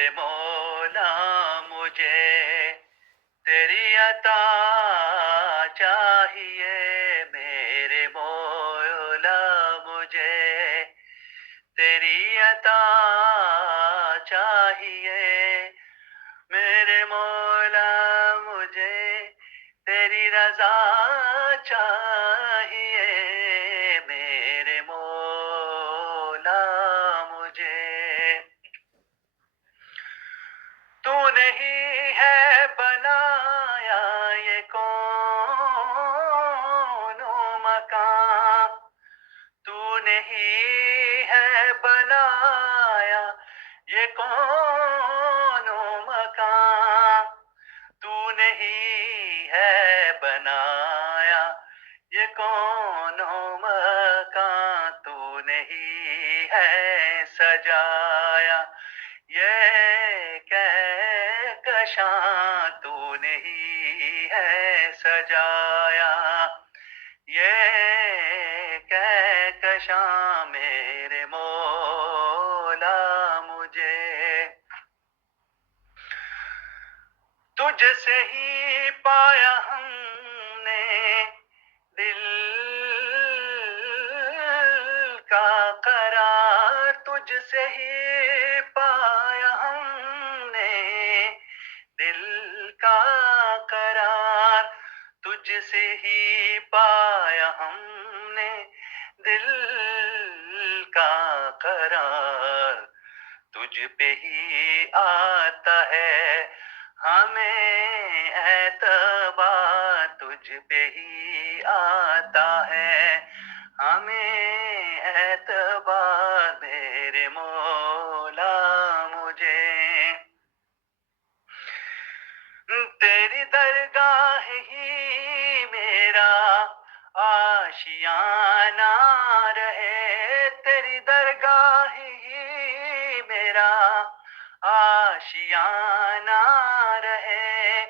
میرے مولا مجھے تیری عطا چاہیے، میرے مولا مجھے تیری عطا چاہیے، میرے مولا مجھے تیری رضا چاہیے، میرے مولا مجھے تو نہیں ہے بنایا یہ کون و مکان، تو نہیں ہے بنایا یہ کون و مکان، تو نہیں ہے بنایا یہ کون و مکان، تو نہیں ہے سجایا یہ کہکشاں، تو نہیں ہے سجایا یہ کہکشاں، میرے مولا مجھے تجھ سے ہی پایا ہم نے دل کا قرار، تجھ سے ہی پایا ہم نے دل کا قرار، تجھ سے ہی پایا ہم نے دل کا قرار، تجھ پہ ہی آتا ہے ہمیں اعتبار، تجھ پہ ہی آتا ہے ہمیں اعتبار، میرے مولا مجھے تیری درگاہ ہی میرا آشیانہ رہے، تیری درگاہ ہی میرا آشیانہ رہے،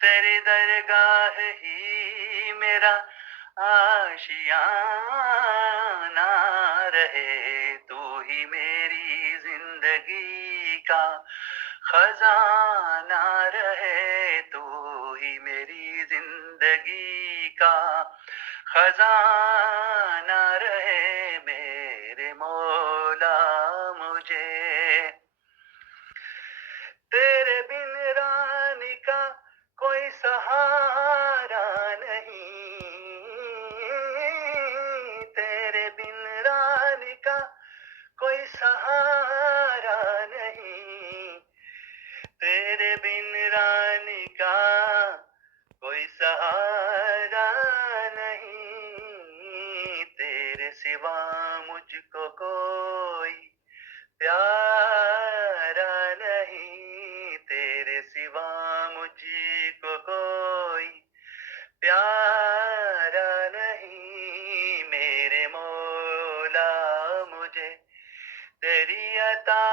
تیری درگاہ ہی میرا آشیانہ رہے، تو ہی میری زندگی کا خزانہ رہے، تو ہی میری زندگی کا خزانہ رہے، میرے مولا مجھے تیرے بن رانی کا کوئی سہارا نہیں، تیرے بن رانی کا کوئی سہارا نہیں، تیرے بن رانی کا کوئی سہارا نہیں، تیرے سوا مجھ کو کوئی پیارا نہیں، تیرے سوا مجھ کو کوئی پیارا نہیں، میرے مولا مجھے تیری عطا